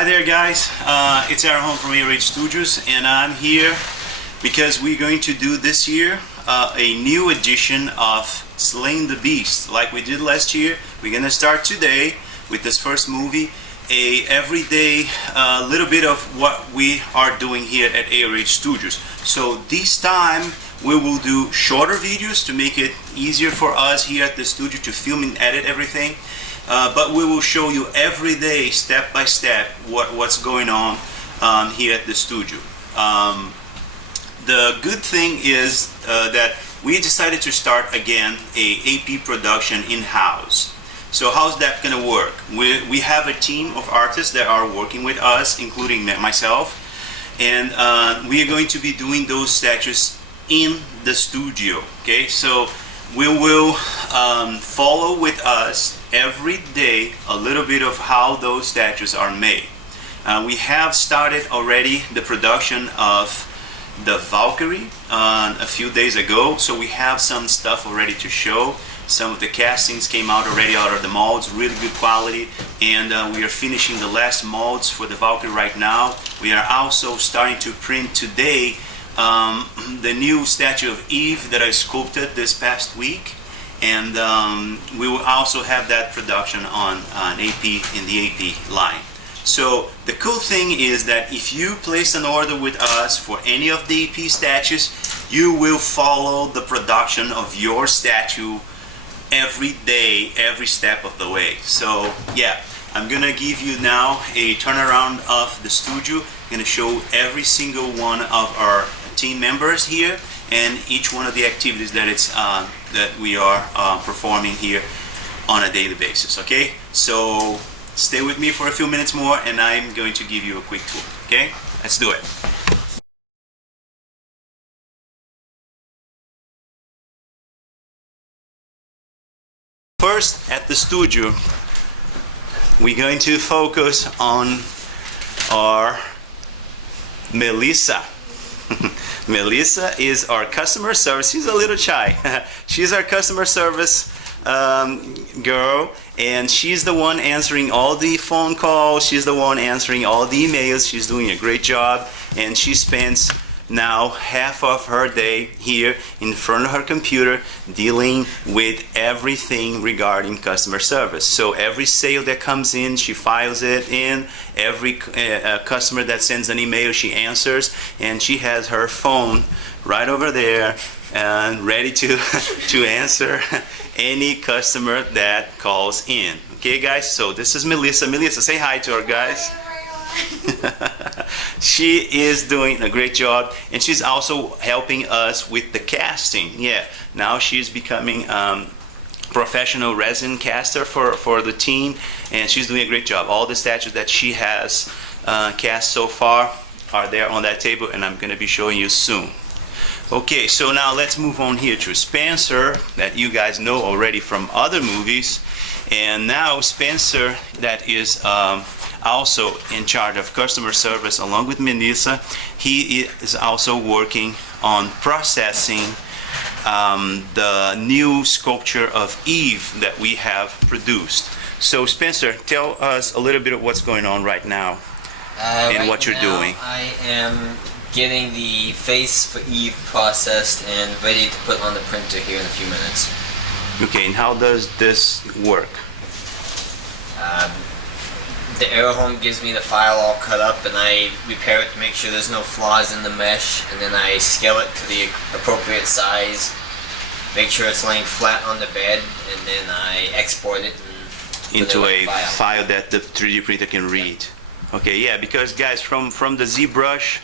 Hi there guys, it's Aaron from ARH Studios, and I'm here because we're going to do this year a new edition of Slaying the Beast. Like we did last year, we're going to start today with this first movie, a everyday little bit of what we are doing here at ARH Studios. So this time we will do shorter videos to make it easier for us here at the studio to film and edit everything. But we will show you every day, step by step, what's going on here at the studio. The good thing is that we decided to start again a AP production in-house. So how's that going to work? We have a team of artists that are working with us, including myself, and we are going to be doing those statues in the studio. Okay, so we will follow with us every day a little bit of how those statues are made. We have started already the production of the Valkyrie a few days ago, so we have some stuff already to show. Some of the castings came out already out of the molds, really good quality, and we are finishing the last molds for the Valkyrie right now. We are also starting to print today the new statue of Eve that I sculpted this past week, and we will also have that production on AP in the AP line. So the cool thing is that if you place an order with us for any of the AP statues, you will follow the production of your statue every day, every step of the way. So yeah, I'm gonna give you now a turnaround of the studio. I'm gonna show every single one of our team members here and each one of the activities that that we are performing here on a daily basis. Okay, so stay with me for a few minutes more and I'm going to give you a quick tour. Okay, let's do it. First, at the studio, we're going to focus on our Melissa. Melissa is our customer service. She's a little shy. She's our customer service girl, and she's the one answering all the phone calls. She's the one answering all the emails. She's doing a great job, and she spends now half of her day here in front of her computer dealing with everything regarding customer service. So every sale that comes in, she files it in. Every customer that sends an email, she answers, and she has her phone right over there and ready to to answer any customer that calls in. Okay guys, so this is Melissa. Melissa, say hi to our guys. She is doing a great job, and she's also helping us with the casting. Yeah, now she's becoming professional resin caster for the team, and she's doing a great job. All the statues that she has cast so far are there on that table, and I'm going to be showing you soon. Okay, so now let's move on here to Spencer, that you guys know already from other movies. And now Spencer, that is also in charge of customer service along with Melissa, he is also working on processing the new sculpture of Eve that we have produced. So Spencer, tell us a little bit of what's going on right now and what you're doing. I am getting the face for Eve processed and ready to put on the printer here in a few minutes. Okay, and how does this work? The Aerohome gives me the file all cut up, and I repair it to make sure there's no flaws in the mesh, and then I scale it to the appropriate size, make sure it's laying flat on the bed, and then I export it into a file that the 3D printer can read. Okay, yeah, because guys, from the ZBrush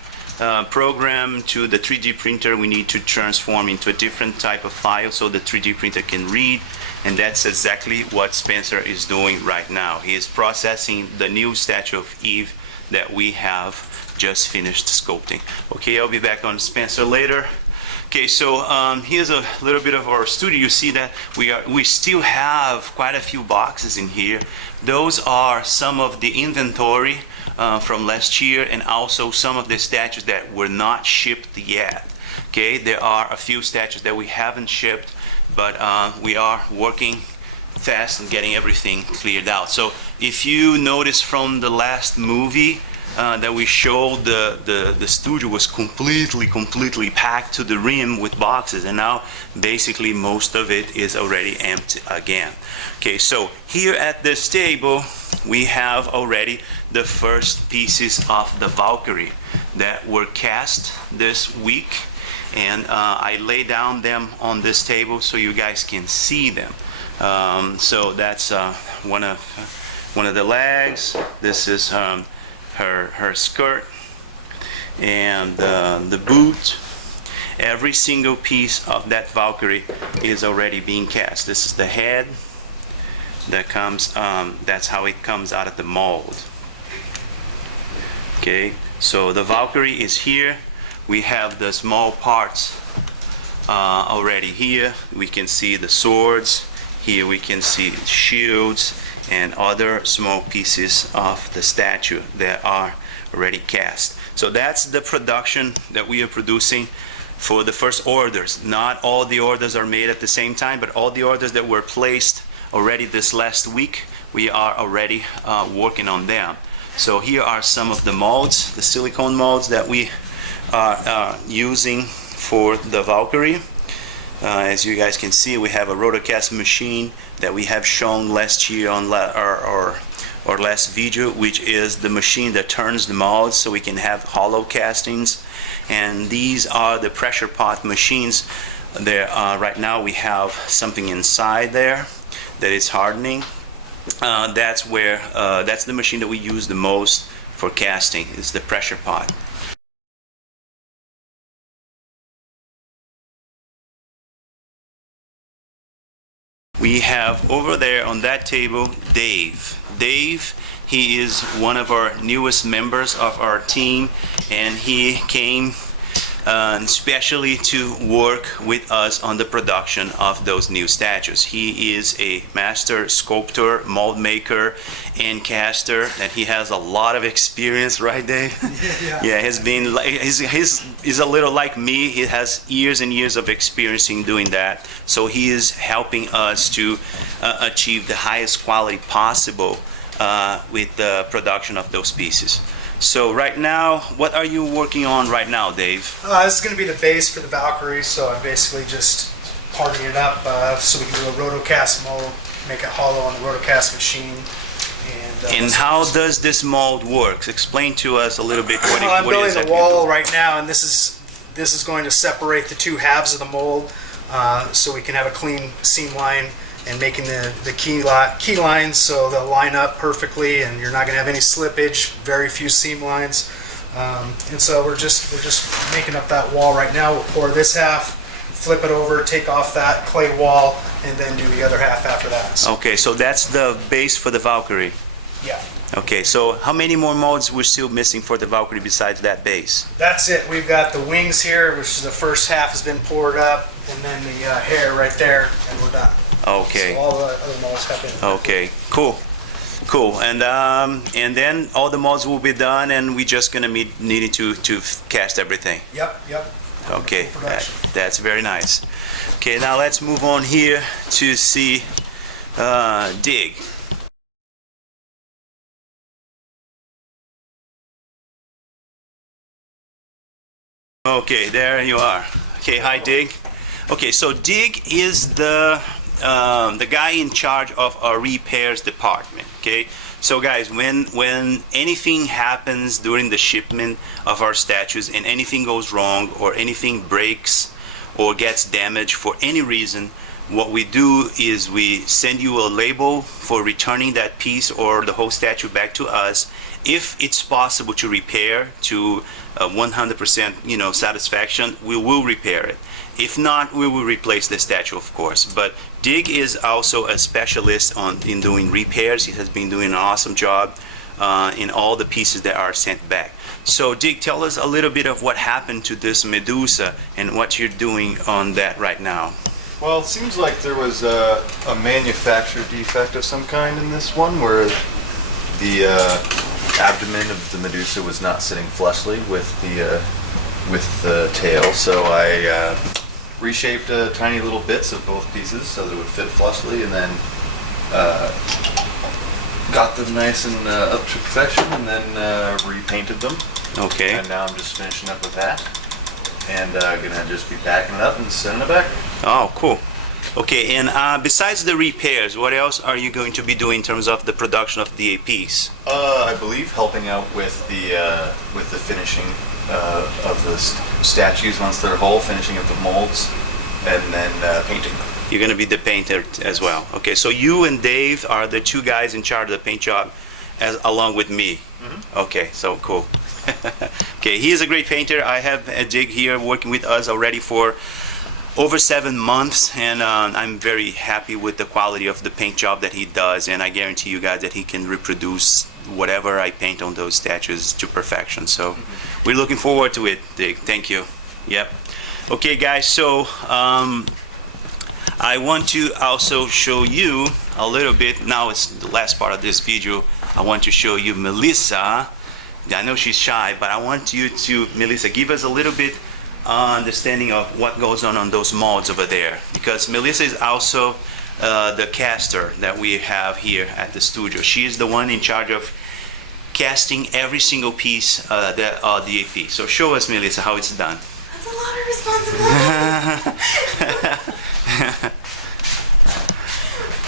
program to the 3D printer, we need to transform into a different type of file so the 3D printer can read, and that's exactly what Spencer is doing right now. He is processing the new statue of Eve that we have just finished sculpting. Okay, I'll be back on Spencer later. Okay, so here's a little bit of our studio. You see that we still have quite a few boxes in here. Those are some of the inventory from last year, and also some of the statues that were not shipped yet. Okay, there are a few statues that we haven't shipped, but we are working fast on getting everything cleared out. So if you notice from the last movie that we showed, the studio was completely packed to the rim with boxes, and now basically most of it is already empty again. Okay, so here at this table we have already the first pieces of the Valkyrie that were cast this week, and I lay down them on this table so you guys can see them. So that's one of the legs. This is her skirt, and the boot. Every single piece of that Valkyrie is already being cast. This is the head that comes, that's how it comes out of the mold. Okay, so the Valkyrie is here. We have the small parts already here. We can see the swords. Here we can see shields and other small pieces of the statue that are already cast. So that's the production that we are producing for the first orders. Not all the orders are made at the same time, but all the orders that were placed already this last week, we are already working on them. So here are some of the molds, the silicone molds that we are using for the Valkyrie. As you guys can see, we have a rotocast machine that we have shown last year on our last video, which is the machine that turns the molds so we can have hollow castings. And these are the pressure pot machines. There, right now we have something inside there that is hardening. That's the machine that we use the most for casting, is the pressure pot. We have over there on that table Dave. Dave, he is one of our newest members of our team, and he came especially to work with us on the production of those new statues. He is a master sculptor, mold maker, and caster, and he has a lot of experience, right, Dave? Yeah, he's a little like me. He has years and years of experience in doing that. So he is helping us to achieve the highest quality possible with the production of those pieces. So right now, what are you working on right now, Dave? This is going to be the base for the Valkyrie, so I'm basically just parting it up so we can do a rotocast mold, make it hollow on the rotocast machine. And how does this mold work? Explain to us a little bit what it is. I'm building the wall right now, and this is going to separate the two halves of the mold so we can have a clean seam line, and making the key lines so they'll line up perfectly, and you're not going to have any slippage, very few seam lines. And so we're just making up that wall right now. We'll pour this half, flip it over, take off that clay wall, and then do the other half after that. So, okay, so that's the base for the Valkyrie. yeah. Okay, so how many more molds we're still missing for the Valkyrie besides that base? That's it. We've got the wings here, which is the first half has been poured up, and then the hair right there, and we're done. Okay. So all the other molds have been. Okay, cool. And then all the molds will be done, and we're just gonna be needing to cast everything. Yep. Okay, that's very nice. Okay, now let's move on here to see Dig. Okay, there you are. Okay, hi Dig. Okay, so Dig is the guy in charge of our repairs department. Okay, so guys, when anything happens during the shipment of our statues and anything goes wrong or anything breaks or gets damaged for any reason, what we do is we send you a label for returning that piece or the whole statue back to us. If it's possible to repair to 100% satisfaction, we will repair it. If not, we will replace the statue, of course. But Dig is also a specialist in doing repairs. He has been doing an awesome job in all the pieces that are sent back. So Dig, tell us a little bit of what happened to this Medusa and what you're doing on that right now. Well, it seems like there was a manufacturer defect of some kind in this one, where the abdomen of the Medusa was not sitting flushly with the tail. So I reshaped tiny little bits of both pieces so that it would fit flushly, and then got them nice and up to perfection, and then repainted them. Okay. And now I'm just finishing up with that, and gonna just be backing it up and sending it back. Oh, cool. Okay, and besides the repairs, what else are you going to be doing in terms of the production of the APs? I believe helping out with the finishing of the statues once they're whole, finishing of the molds, and then painting. You're going to be the painter as well. Okay, so you and Dave are the two guys in charge of the paint job, along with me. Mm-hmm. Okay, so cool. Okay, he is a great painter. I have a Dig here working with us already for over 7 months, and I'm very happy with the quality of the paint job that he does, and I guarantee you guys that he can reproduce whatever I paint on those statues to perfection. So we're looking forward to it, Dig. Thank you. Yep. Okay, guys, so I want to also show you a little bit. Now it's the last part of this video. I want to show you Melissa. I know she's shy, but I want you to, Melissa, give us a little bit understanding of what goes on those molds over there, because Melissa is also the caster that we have here at the studio. She is the one in charge of casting every single piece of the AP. So show us, Melissa, how it's done. That's a lot of responsibility.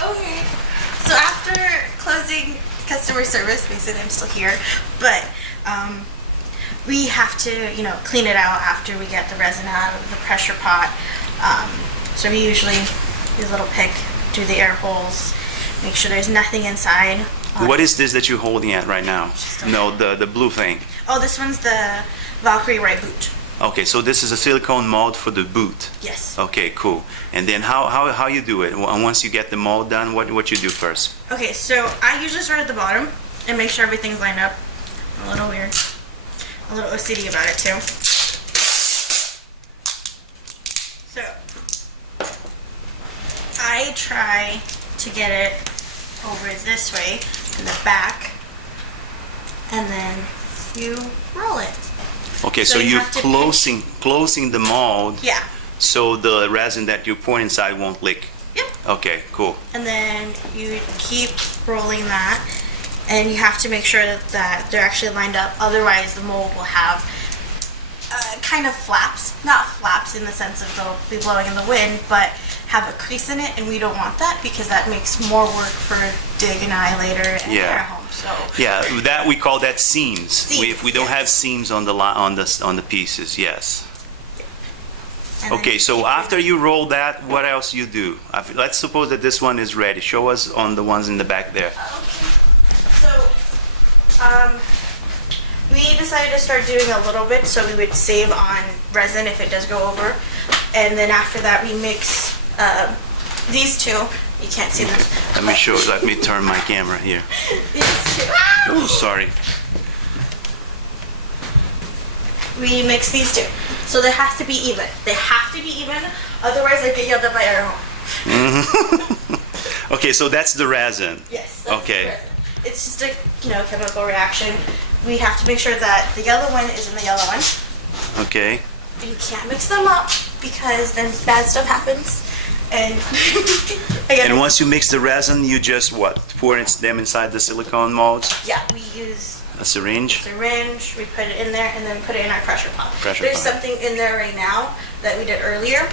Okay, so after closing customer service, basically I'm still here, but we have to, clean it out after we get the resin out of the pressure pot. So we usually use a little pick, do the air holes, make sure there's nothing inside. What is this that you're holding at right now? No, the blue thing. Oh, this one's the Valkyrie boot. Okay, so this is a silicone mold for the boot. Yes. Okay, cool. And then how you do it? Once you get the mold done, what you do first? Okay, so I usually start at the bottom and make sure everything's lined up. A little weird. A little OCD about it too. So I try to get it over this way in the back, and then you roll it. Okay, so you're closing the mold. Yeah. So the resin that you pour inside won't leak. Yep. Okay, cool. And then you keep rolling that, and you have to make sure that they're actually lined up. Otherwise, the mold will have kind of flaps. Not flaps in the sense of they'll be blowing in the wind, but have a crease in it, and we don't want that because that makes more work for Dig and I later at our home. So yeah, that we call that seams. We don't yes. have seams on the pieces. Yes. And Okay, so after you roll that, what else you do? Let's suppose that this one is ready. Show us on the ones in the back there. So, we decided to start doing a little bit, so we would save on resin if it does go over. And then after that, we mix these two. You can't see them. Let me turn my camera here. These two. Oh, sorry. We mix these two. So they have to be even. They have to be even, otherwise I get yelled at by our home. Okay, so that's the resin. Yes. That's Okay. the resin. It's just a chemical reaction. We have to make sure that the yellow one is in the yellow one. Okay. You can't mix them up because then bad stuff happens. And And once you mix the resin, you just pour them inside the silicone molds? Yeah, we use A syringe? we put it in there and then put it in our pressure pot. Pressure There's pot. something in there right now that we did earlier,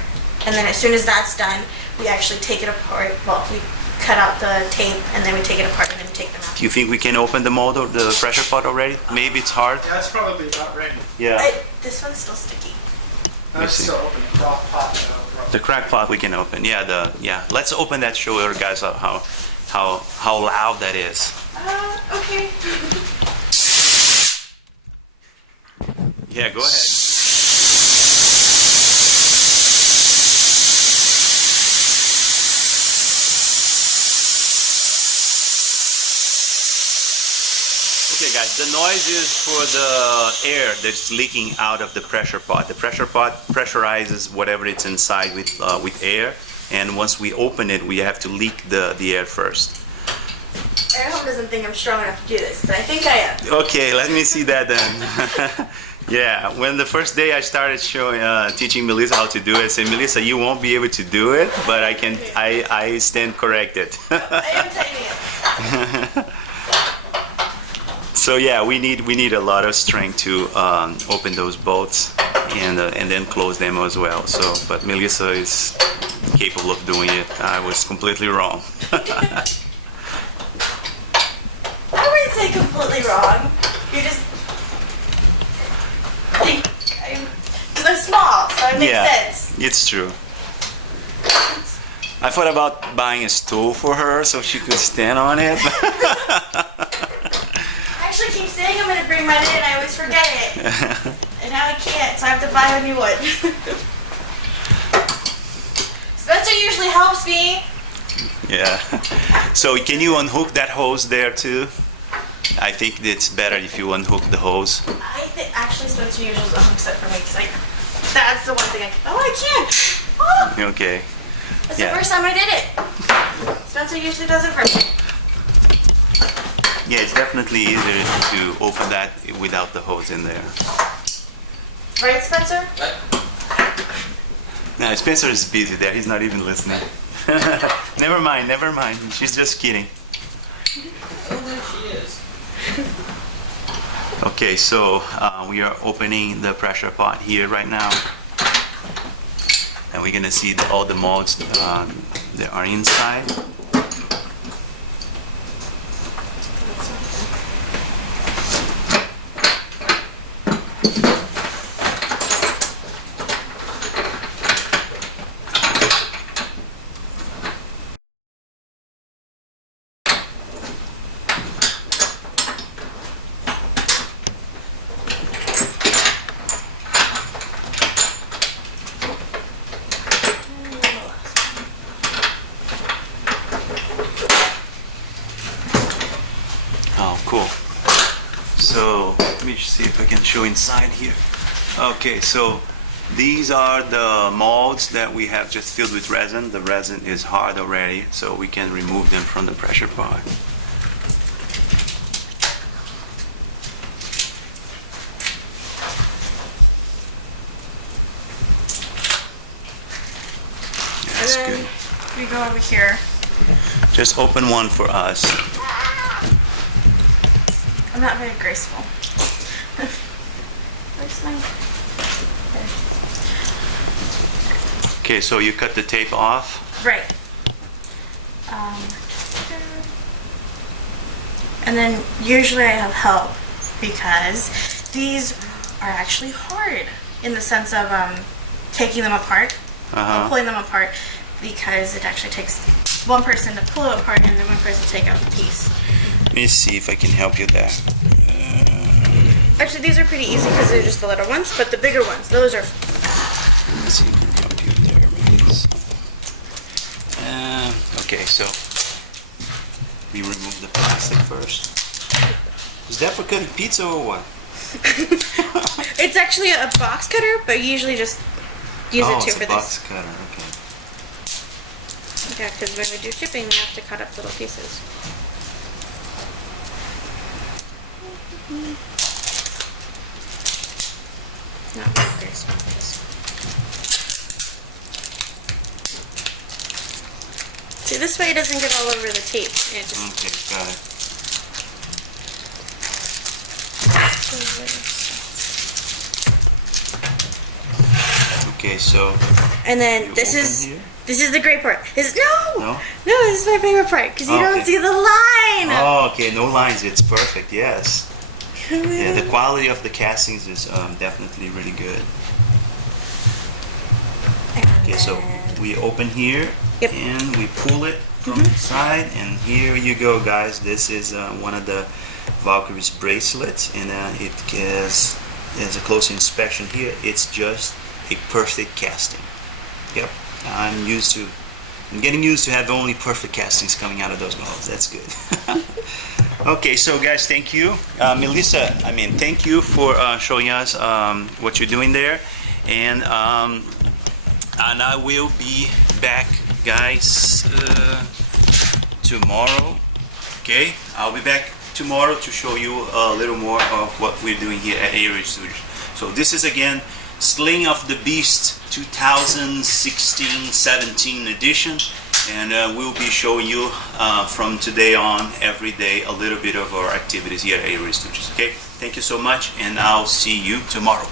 and then as soon as that's done, we actually take it apart. Well, we cut out the tape and then we take it apart and then take them out. Do you think we can open the mold or the pressure pot already? Maybe it's hard? That's probably about ready. Yeah. This one's still sticky. That's see. still open. Crock pot. The crack pot we can open. Yeah, let's open that, show our guys how loud that is. Okay. Yeah, go ahead. Okay guys, the noise is for the air that's leaking out of the pressure pot. The pressure pot pressurizes whatever it's inside with air, and once we open it, we have to leak the air first. Aaron doesn't think I'm strong enough to do this, but I think I am. Okay, let me see that then. Yeah, when the first day I started showing, teaching Melissa how to do it, I said, Melissa, you won't be able to do it, but I can. I stand corrected. I am tiny. So yeah, we need a lot of strength to open those bolts and then close them as well. So, but Melissa is capable of doing it. I was completely wrong. I wouldn't say completely wrong. You're just. Because they're small, so it makes sense. It's true. I thought about buying a stool for her so she could stand on it. I actually keep saying I'm going to bring mine in, and I always forget it. And now I can't, so I have to buy a new one. Spencer usually helps me. Yeah. So can you unhook that hose there too? I think it's better if you unhook the hose. I think actually Spencer usually unhooks it for me because that's the one thing I can't. Oh, Okay. that's the first time I did it. Spencer usually does it for me. Yeah, it's definitely easier to open that without the hose in there. Right, Spencer? No, Spencer is busy there. He's not even listening. Never mind. She's just kidding. Oh, there she is. Okay, so we are opening the pressure pot here right now. And we're gonna see all the molds that are inside. Oh, cool. So let me see if I can show inside here. Okay, so these are the molds that we have just filled with resin. The resin is hard already, so we can remove them from the pressure pot. That's And then good. we go over here. Just open one for us. I'm not very graceful. Where's my... Okay, so you cut the tape off. Right. And then usually I have help because these are actually hard in the sense of taking them apart, pulling them apart, because it actually takes one person to pull it apart and then one person to take out the piece. Let me see if I can help you there. Actually, these are pretty easy because they're just the little ones, but the bigger ones, those are... Let's see if I can help you there, please. Okay, so we remove the plastic first. Is that for cutting pizza or what? It's actually a box cutter, but you usually just use it too it's for a box this. cutter, okay. Yeah, because when we do shipping, we have to cut up little pieces. Not very graceful, this. See, this way it doesn't get all over the tape. It just Okay, got it. Okay, so And then you this open is here? this is the great part. No, No? this is my favorite part because you Oh, don't okay. see the line. Oh, okay, no lines. It's perfect. Yes. Yeah, the quality of the castings is definitely really good. Okay, so we open here Yep. and we pull it from the side, and here you go, guys. This is one of the Valkyries bracelets, and it has, as a close inspection here, it's just a perfect casting. Yep, I'm getting used to have only perfect castings coming out of those molds. That's good. Okay, so guys, thank you. Melissa, thank you for showing us what you're doing there. And I will be back, guys, tomorrow. Okay, I'll be back tomorrow to show you a little more of what we're doing here at ARH So this is again Slaying of the Beast 2016-17 edition, and we'll be showing you from today on every day a little bit of our activities here at ARH Studios. Okay, thank you so much, and I'll see you tomorrow.